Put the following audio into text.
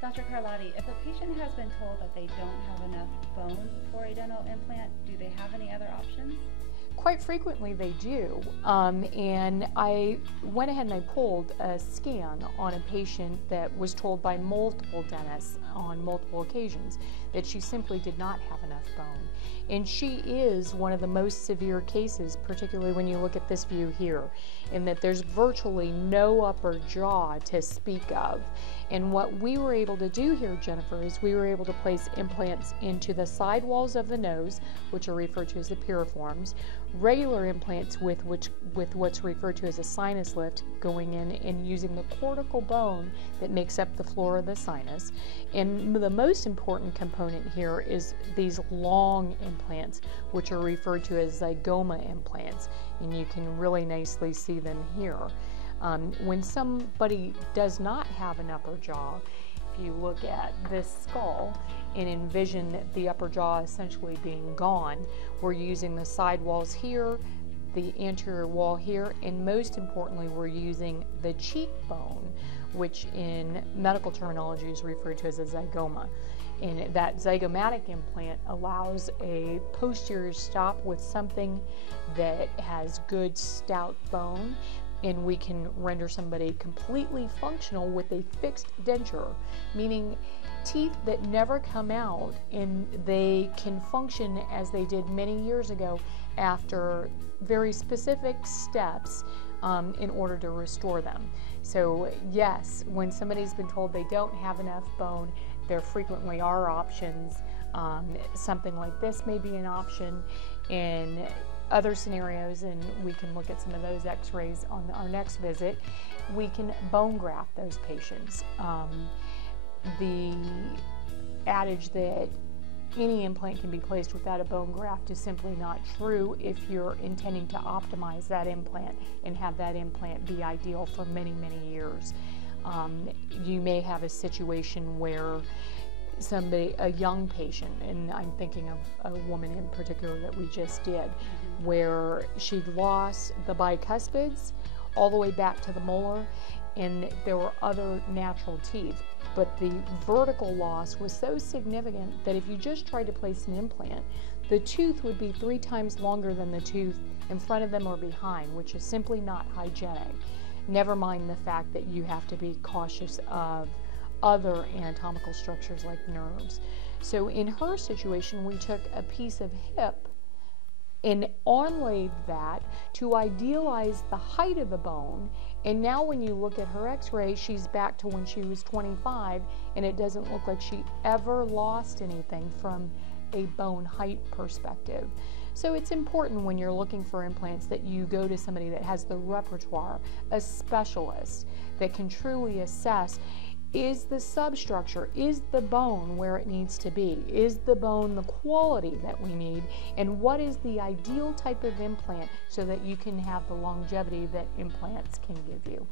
Dr. Carlotti, if a patient has been told that they don't have enough bone for a dental implant, do they have any other options? Quite frequently they do, and I went ahead and I pulled a scan on a patient that was told by multiple dentists on multiple occasions that she simply did not have enough bone. And she is one of the most severe cases, particularly when you look at this view here, in that there's virtually no upper jaw to speak of. And what we were able to do here, Jennifer, is we were able to place implants into the side walls of the nose, which are referred to as the piriforms, regular implants with what's referred to as a sinus lift going in and using the cortical bone that makes up the floor of the sinus. And the most important component here is these long implants, which are referred to as zygoma implants, and you can really nicely see them here. When somebody does not have an upper jaw, if you look at this skull and envision the upper jaw essentially being gone, we're using the side walls here, the anterior wall here, and most importantly, we're using the cheekbone, which in medical terminology is referred to as a zygoma. And that zygomatic implant allows a posterior stop with something that has good stout bone, and we can render somebody completely functional with a fixed denture, meaning teeth that never come out, and they can function as they did many years ago after very specific steps in order to restore them. So yes, when somebody's been told they don't have enough bone, there frequently are options. Something like this may be an option in other scenarios, and we can look at some of those x-rays on our next visit. We can bone graft those patients. The adage that any implant can be placed without a bone graft is simply not true if you're intending to optimize that implant and have that implant be ideal for many, many years. You may have a situation where a young patient, and I'm thinking of a woman in particular that we just did, where she'd lost the bicuspids all the way back to the molar, and there were other natural teeth, but the vertical loss was so significant that if you just tried to place an implant, the tooth would be 3 times longer than the tooth in front of them or behind, which is simply not hygienic. Never mind the fact that you have to be cautious of other anatomical structures like nerves. So in her situation, we took a piece of hip and onlayed that to idealize the height of the bone, and now when you look at her x-ray, she's back to when she was 25, and it doesn't look like she ever lost anything from a bone height perspective. So it's important when you're looking for implants that you go to somebody that has the repertoire, a specialist that can truly assess, is the substructure, is the bone where it needs to be? Is the bone the quality that we need? And what is the ideal type of implant so that you can have the longevity that implants can give you?